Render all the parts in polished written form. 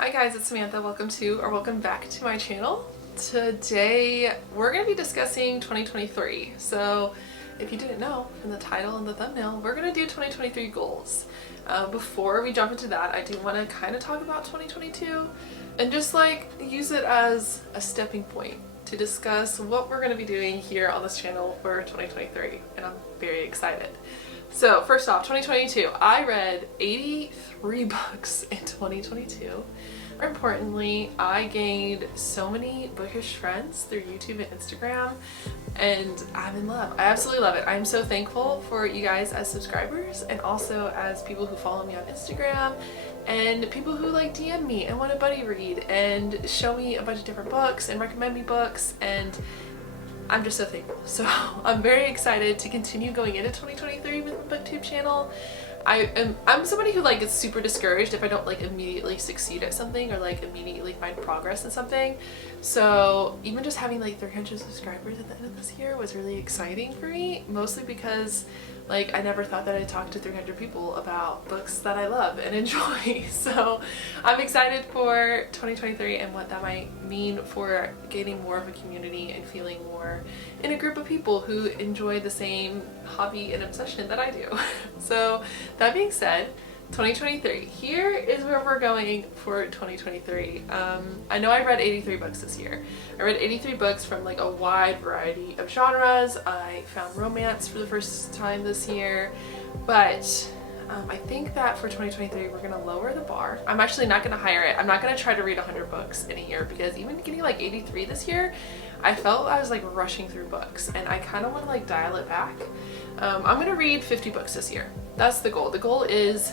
Hi guys, it's Samantha. Welcome back to my channel. Today we're going to be discussing 2023. So if you didn't know from the title and the thumbnail, we're going to do 2023 goals. Before we jump into that, I do want to kind of talk about 2022 and just like use it as a stepping point to discuss what we're going to be doing here on this channel for 2023, and I'm very excited. So first off, 2022, I read 83 books in 2022. More importantly, I gained so many bookish friends through YouTube and Instagram, and I'm in love. I absolutely love it. I'm so thankful for you guys as subscribers and also as people who follow me on Instagram and people who like DM me and want a buddy read and show me a bunch of different books and recommend me books, and I'm just so thankful. So I'm very excited to continue going into 2023 with the BookTube channel. I'm somebody who like gets super discouraged if I don't like immediately succeed at something or like immediately find progress in something. So even just having like 300 subscribers at the end of this year was really exciting for me, mostly because like I never thought that I'd talk to 300 people about books that I love and enjoy. So I'm excited for 2023 and what that might mean for gaining more of a community and feeling more in a group of people who enjoy the same hobby and obsession that I do. So that being said, 2023, here is where we're going for 2023. I know I read 83 books this year. I read 83 books from like a wide variety of genres. I found romance for the first time this year, but I think that for 2023 we're going to lower the bar. I'm actually not going to hire it. I'm not going to try to read 100 books in a year, because even getting like 83 this year, I felt I was like rushing through books, and I kind of want to like dial it back. I'm going to read 50 books this year. That's the goal. The goal is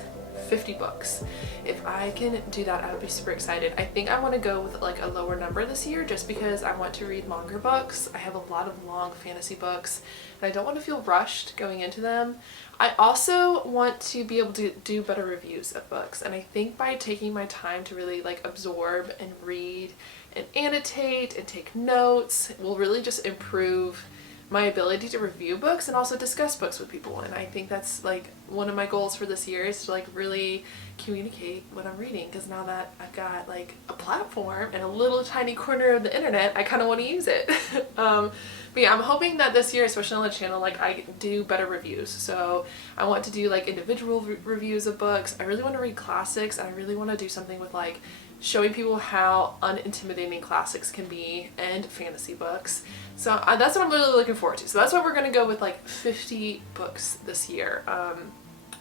50 books. If I can do that, I would be super excited. I think I want to go with like a lower number this year just because I want to read longer books. I have a lot of long fantasy books and I don't want to feel rushed going into them. I also want to be able to do better reviews of books, and I think by taking my time to really like absorb and read and annotate and take notes will really just improve my ability to review books and also discuss books with people. And I think that's like one of my goals for this year, is to like really communicate what I'm reading, because now that I've got like a platform and a little tiny corner of the internet, I kind of want to use it. But yeah, I'm hoping that this year, especially on the channel, like I do better reviews. So I want to do like individual reviews of books. I really want to read classics, and I really want to do something with like showing people how unintimidating classics can be, and fantasy books. So that's what I'm really looking forward to. So that's why we're going to go with like 50 books this year.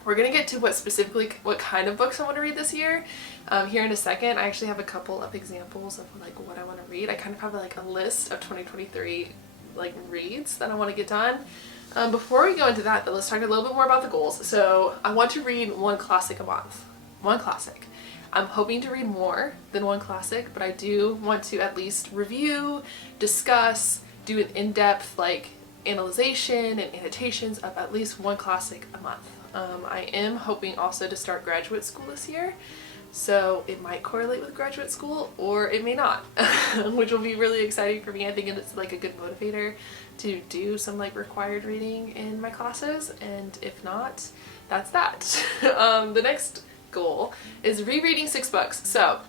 We're going to get to what kind of books I want to read this year here in a second. I actually have a couple of examples of like what I want to read. I kind of have like a list of 2023 like reads that I want to get done. Before we go into that though, let's talk a little bit more about the goals. So I want to read one classic a month. One classic. I'm hoping to read more than one classic, but I do want to at least review, discuss, do an in-depth like analyzation and annotations of at least one classic a month. I am hoping also to start graduate school this year, so it might correlate with graduate school or it may not, which will be really exciting for me. I think it's like a good motivator to do some like required reading in my classes, and if not, that's that. The next goal is rereading 6 books. So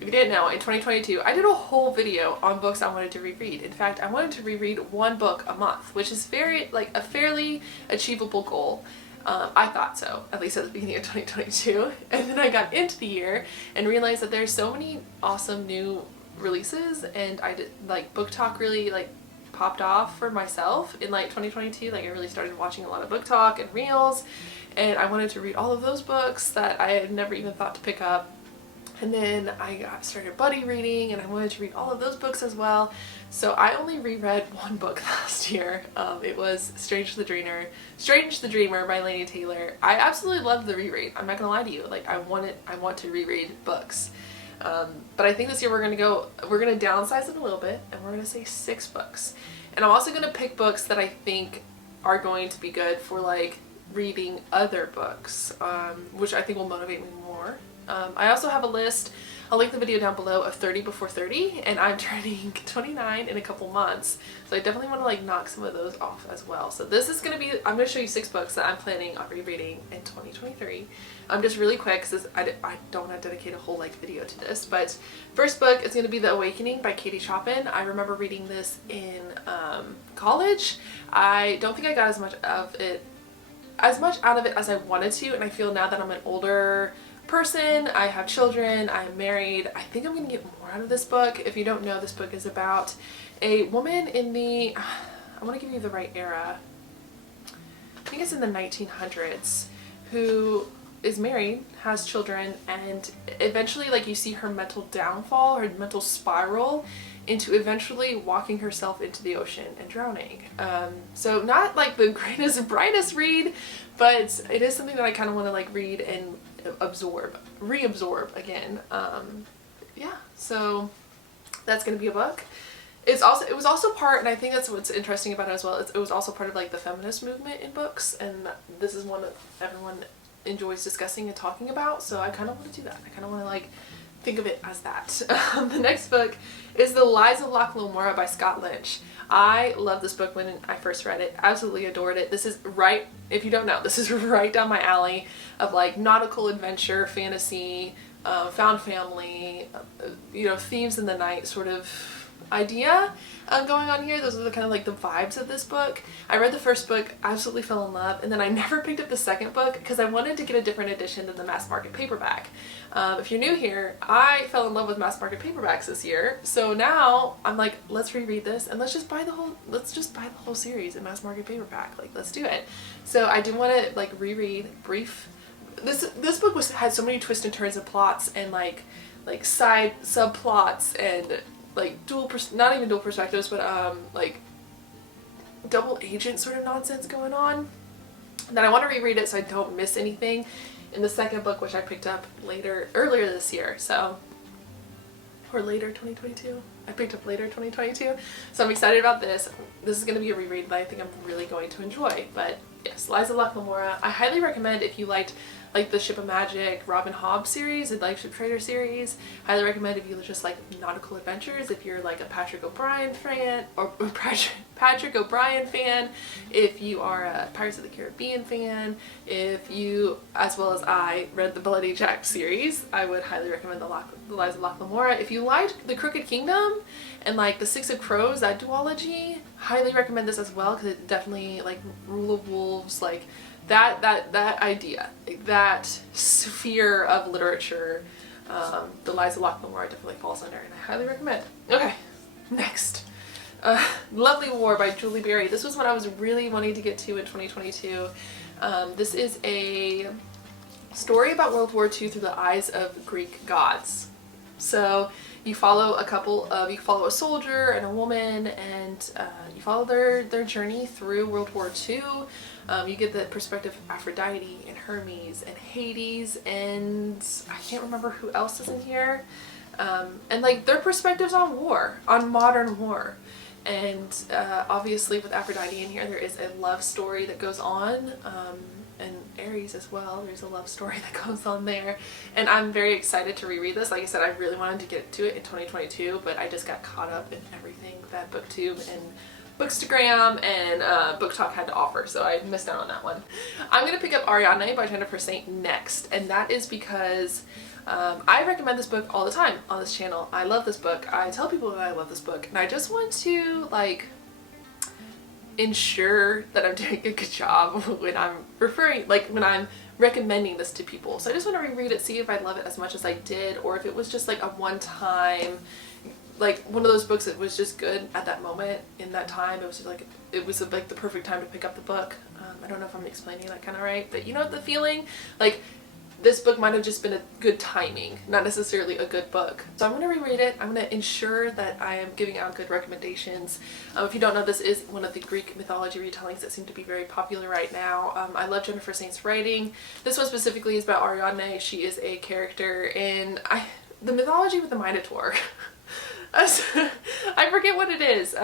if you didn't know, in 2022 I did a whole video on books I wanted to reread. In fact, I wanted to reread one book a month, which is very like a fairly achievable goal. I thought so, at least at the beginning of 2022, and then I got into the year and realized that there's so many awesome new releases, and I did like Book Talk really like popped off for myself in like 2022. Like I really started watching a lot of Book Talk and Reels, and I wanted to read all of those books that I had never even thought to pick up. And then I started buddy reading, and I wanted to read all of those books as well. So I only reread one book last year. It was Strange the Dreamer by Laini Taylor. I absolutely loved the reread. I'm not gonna lie to you. Like I want to reread books. But I think this year we're gonna downsize it a little bit, and we're gonna say 6 books. And I'm also gonna pick books that I think are going to be good for like reading other books, which I think will motivate me more. I also have a list I'll link the video down below of 30 Before 30, and I'm turning 29 in a couple months, so I definitely want to like knock some of those off as well. So this is going to be, I'm going to show you 6 books that I'm planning on rereading in 2023. Just really quick, because I don't want to dedicate a whole like video to this, but first book is going to be The Awakening by Katie Chopin. I remember reading this in college. I don't think I got as much out of it as I wanted to, and I feel now that I'm an older person, I have children, I'm married, I think I'm gonna get more out of this book. If you don't know, this book is about a woman in the, I want to give you the right era, I think it's in the 1900s, who is married, has children, and eventually like you see her mental downfall, her mental spiral into eventually walking herself into the ocean and drowning. So not like the greatest, brightest read, but it is something that I kind of want to like read and reabsorb again. Yeah, so that's going to be a book. It was also part, and I think that's what's interesting about it as well, it was also part of like the feminist movement in books, and this is one that everyone enjoys discussing and talking about, so I kind of want to do that. I kind of want to like think of it as that. The next book is The Lies of Loch Lomora by Scott Lynch. I love this book when I first read it, absolutely adored it. This is right, if you don't know, this is right down my alley of like nautical adventure, fantasy, found family, you know, thieves in the night sort of idea going on here. Those are the kind of like the vibes of this book. I read the first book, absolutely fell in love, and then I never picked up the second book because I wanted to get a different edition than the mass market paperback. If you're new here, I fell in love with mass market paperbacks this year, so now I'm like, let's reread this and let's just buy the whole series in mass market paperback. Like, let's do it. So I do want to like reread brief. This book had so many twists and turns and plots and like side subplots and like not even dual perspectives, but like double agent sort of nonsense going on, that I want to reread it so I don't miss anything in the second book, which I picked up earlier this year, so, or later 2022. I picked up later 2022, so I'm excited about this. This is going to be a reread that I think I'm really going to enjoy. But yes, Lies of Loch Lomora, I highly recommend if you liked like the Ship of Magic, Robin Hobb series, the Ship Trader series. Highly recommend if you just like nautical adventures, if you're like a Patrick O'Brien fan, if you are a Pirates of the Caribbean fan, if you, as well as I, read the Bloody Jack series, I would highly recommend the Lies of Loch Lomora. If you liked the Crooked Kingdom and like the Six of Crows, that duology, highly recommend this as well, because it definitely like Rule of Wolves, like that idea, that sphere of literature, the Lies of Loch Lomora definitely falls under, and I highly recommend. Okay, next. Lovely War by Julie Berry. This was what I was really wanting to get to in 2022. This is a story about World War II through the eyes of Greek gods. So you follow you follow a soldier and a woman, and you follow their journey through World War II. You get the perspective of Aphrodite and Hermes and Hades, and I can't remember who else is in here. And like their perspectives on war, on modern war. And obviously with Aphrodite in here, there is a love story that goes on, and Ares as well, there's a love story that goes on there. And I'm very excited to reread this. Like I said, I really wanted to get to it in 2022, but I just got caught up in everything that BookTube and Bookstagram and Book Talk had to offer, so I missed out on that one. I'm going to pick up Ariadne by Jennifer Saint next, and that is because I recommend this book all the time on this channel. I love this book. I tell people that I love this book, and I just want to like ensure that I'm doing a good job when I'm when I'm recommending this to people. So I just want to reread it, see if I love it as much as I did, or if it was just like a one-time, like one of those books that was just good at that moment in that time. It was just like the perfect time to pick up the book. I don't know if I'm explaining that kind of right, but you know the feeling, like this book might have just been a good timing, not necessarily a good book. So I'm going to reread it. I'm going to ensure that I am giving out good recommendations. If you don't know, this is one of the Greek mythology retellings that seem to be very popular right now. I love Jennifer Saint's writing. This one specifically is about Ariadne. She is a character in the mythology with the Minotaur. I forget what it is,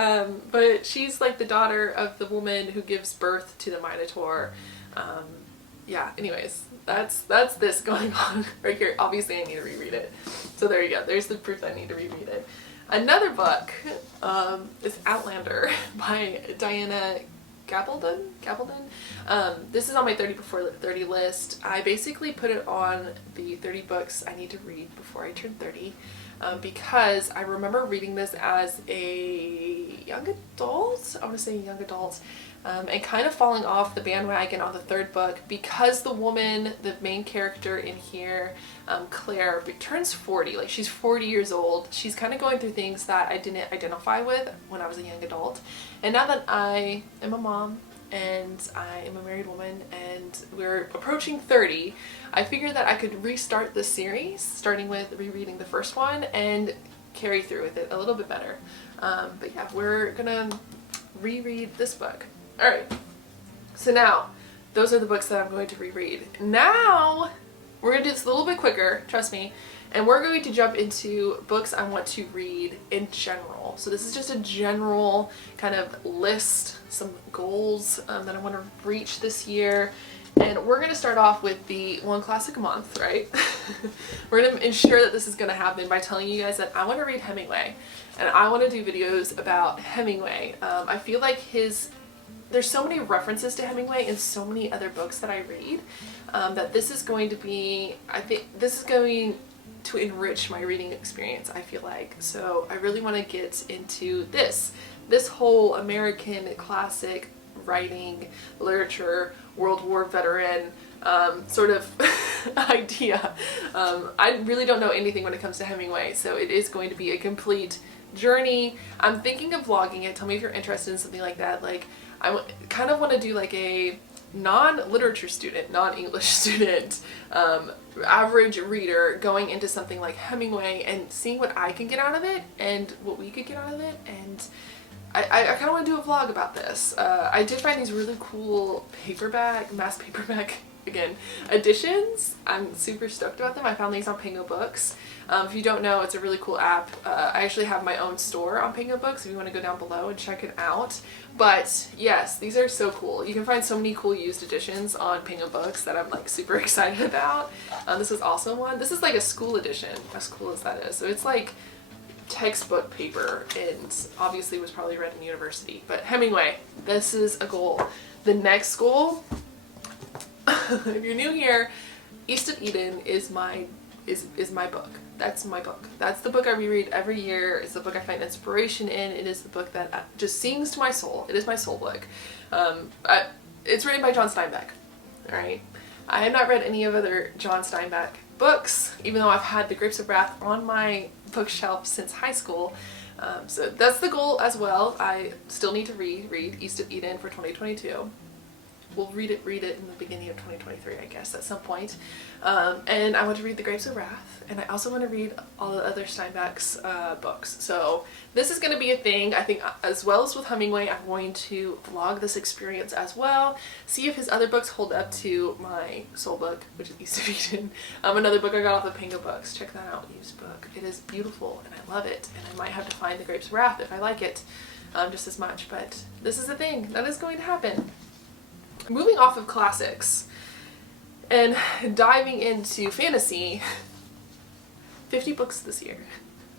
but she's like the daughter of the woman who gives birth to the Minotaur. yeah, anyways, that's this going on right here. Obviously I need to reread it. So there you go. There's the proof that I need to reread it. Another book is Outlander by Diana Gabaldon. This is on my 30 before 30 list. I basically put it on the 30 books I need to read before I turn 30 because I remember reading this as a young adult. I want to say young adult. And kind of falling off the bandwagon on the third book because the woman, the main character in here, Claire, turns 40. Like, she's 40 years old. She's kind of going through things that I didn't identify with when I was a young adult. And now that I am a mom and I am a married woman and we're approaching 30, I figured that I could restart this series, starting with rereading the first one and carry through with it a little bit better. But yeah, we're gonna reread this book. Alright, so now, those are the books that I'm going to reread. Now, we're going to do this a little bit quicker, trust me, and we're going to jump into books I want to read in general. So this is just a general kind of list, some goals that I want to reach this year. And we're going to start off with the one classic a month, right? We're going to ensure that this is going to happen by telling you guys that I want to read Hemingway. And I want to do videos about Hemingway. I feel like there's so many references to Hemingway in so many other books that I read that this is going to be, I think this is going to enrich my reading experience, I feel like. So I really want to get into this whole American classic writing, literature, World War veteran sort of idea. I really don't know anything when it comes to Hemingway, so it is going to be a complete journey. I'm thinking of vlogging it. Tell me if you're interested in something like that. Like, I kind of want to do like a non-literature student, non-English student, average reader going into something like Hemingway and seeing what I can get out of it and what we could get out of it. And I kind of want to do a vlog about this. I did find these really cool mass paperback, again, editions. I'm super stoked about them. I found these on Penguin Books. If you don't know, it's a really cool app. I actually have my own store on Penguin Books if you want to go down below and check it out. But yes, these are so cool. You can find so many cool used editions on Penguin Books that I'm like super excited about. This is also one. This is like a school edition, as cool as that is. So it's like textbook paper and obviously was probably read in university. But Hemingway, this is a goal. The next goal, if you're new here, East of Eden is my book. That's my book. That's the book I reread every year. It's the book I find inspiration in. It is the book that just sings to my soul. It is my soul book. It's written by John Steinbeck. Alright? I have not read any of other John Steinbeck books, even though I've had The Grapes of Wrath on my bookshelf since high school. So that's the goal as well. I still need to read East of Eden for 2022. We'll read it in the beginning of 2023, I guess, at some point. And I want to read The Grapes of Wrath, and I also want to read all the other Steinbeck's books. So this is going to be a thing. I think as well as with Hemingway, I'm going to vlog this experience as well, see if his other books hold up to my soul book, which is East of Eden. Another book I got off of Penguin Books. Check that out, used book. It is beautiful, and I love it, and I might have to find The Grapes of Wrath if I like it just as much, but this is a thing. That is going to happen. Moving off of classics and diving into fantasy, 50 books this year,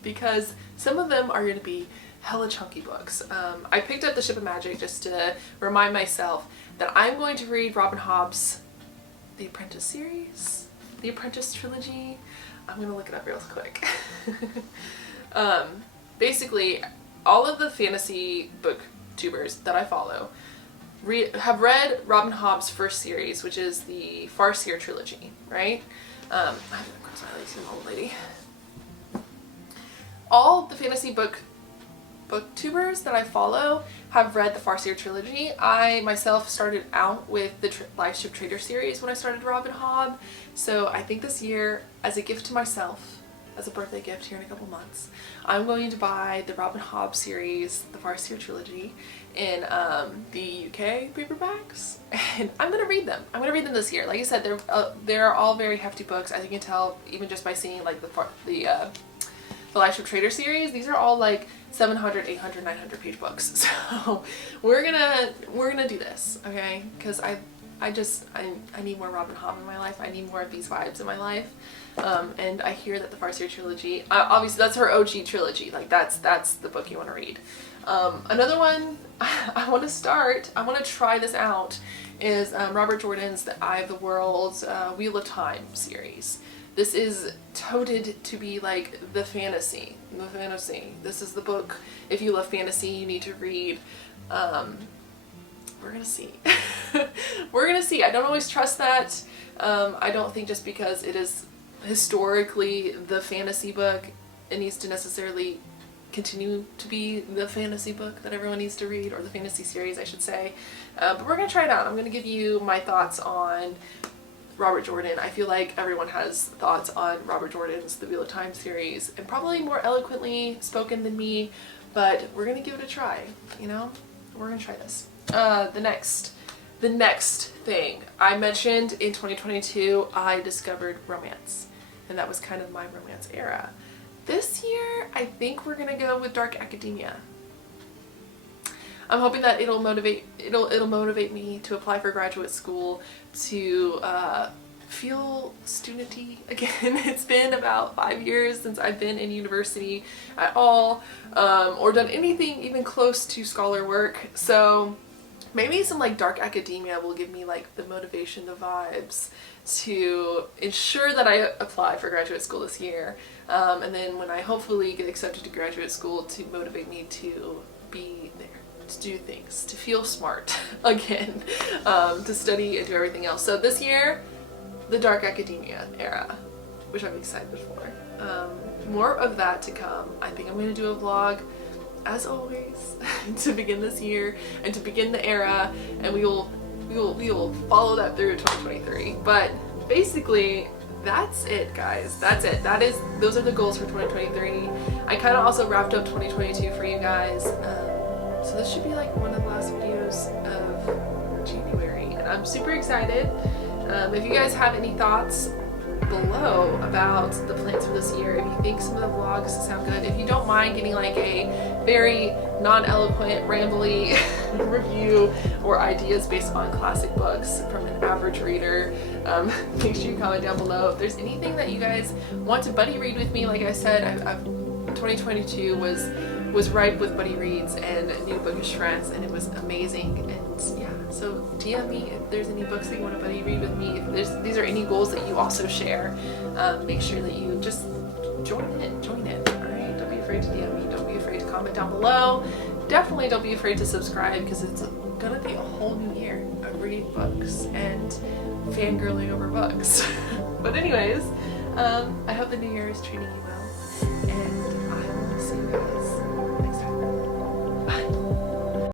because some of them are going to be hella chunky books. I picked up The Ship of Magic just to remind myself that I'm going to read Robin Hobb's The Apprentice series, The Apprentice trilogy. I'm going to look it up real quick. Basically, all of the fantasy booktubers that I follow have read Robin Hobb's first series, which is the Farseer trilogy, right? I have to cross my legs, an old lady. All the fantasy booktubers that I follow have read the Farseer trilogy. I myself started out with the Live Ship Trader series when I started Robin Hobb, so I think this year, as a gift to myself, as a birthday gift here in a couple months, I'm going to buy the Robin Hobb series, the Farseer trilogy, in the UK paperbacks, and I'm gonna read them. I'm gonna read them this year. Like I said, they're all very hefty books. As you can tell, even just by seeing like the Live Ship Trader series, these are all like 700, 800, 900 page books. So we're gonna do this, okay? Because I need more Robin Hobb in my life. I need more of these vibes in my life. And I hear that the Farseer trilogy, obviously that's her OG trilogy. Like that's the book you want to read. Another one I want to try this out is Robert Jordan's The Eye of the World, Wheel of Time series. This is touted to be like the fantasy. This is the book, if you love fantasy, you need to read. We're gonna see. We're gonna see. I don't always trust that. I don't think just because it is historically the fantasy book, it needs to necessarily continue to be the fantasy book that everyone needs to read, or the fantasy series I should say. But we're gonna try it out. I'm gonna give you my thoughts on Robert Jordan. I feel like everyone has thoughts on Robert Jordan's The Wheel of Time series, and probably more eloquently spoken than me, but we're gonna give it a try, you know? We're gonna try this. The next thing I mentioned in 2022, I discovered romance, and that was kind of my romance era. This year, I think we're gonna go with dark academia. I'm hoping that it'll motivate me to apply for graduate school, to feel studenty again. It's been about 5 years since I've been in university at all, or done anything even close to scholar work. So maybe some like dark academia will give me like the motivation, the vibes to ensure that I apply for graduate school this year. And then when I hopefully get accepted to graduate school, to motivate me to be there, to do things, to feel smart again, to study and do everything else. So this year, the dark academia era, which I'm excited for. More of that to come. I think I'm going to do a vlog, as always, to begin this year and to begin the era, and we will follow that through 2023. But basically, that's it, guys. That's it. Those are the goals for 2023. I kind of also wrapped up 2022 for you guys. So this should be like one of the last videos of January, and I'm super excited. If you guys have any thoughts below about the plans for this year, if you think some of the vlogs sound good, if you don't mind getting like a very non-eloquent, rambly review or ideas based on classic books from an average reader, make sure you comment down below. If there's anything that you guys want to buddy read with me, like I said, 2022 was ripe with buddy reads and new bookish friends, and it was amazing. And yeah, so DM me if there's any books that you want to buddy read with me. If these are any goals that you also share, make sure that you just join in, alright? Don't be afraid to DM me, don't be afraid to comment down below. Definitely don't be afraid to subscribe, because it's gonna be a whole new year of reading books and fangirling over books. But anyways, I hope the new year is treating you well.